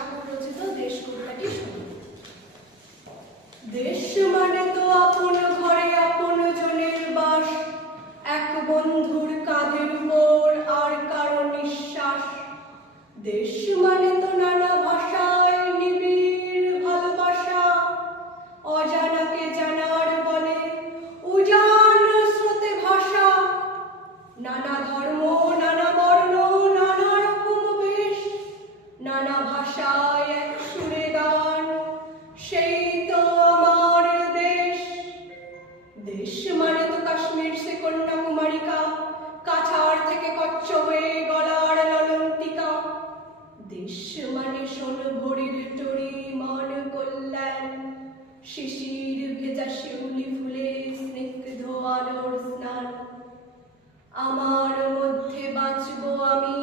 ঠাকুর রচিত দেশ কবিতাটি শুনুন। দেশ মানে তো আপন ঘরে আপন জনের বাস, এক বন্ধুর কাঁধের উপর আর কারো নিঃশ্বাস। দেশ মানে তো নানা ভাষায় নিবিড় ভালোবাসা, অজানাকে জানার বলে উজান স্রোতে ভাষা। নানা ধর্ম, নানা বর্ণ, নানা রকম বেশ, নানা ভাষায় এক সুরে গান, সেই তো আমার দেশ। দেশ মানে তো কাশ্মীর সে কন্যাকুমারিকা, কাছাড় থেকে কচ্ছ হয়ে গলার ললন্তিকা। দেশ মানে শোন ভরির টরি মান কল্যাণ, শিশির ভেজা শিউলি ফুলে স্নিগ্ধ আলোর স্নান। আমার মধ্যে বাঁচবো আমি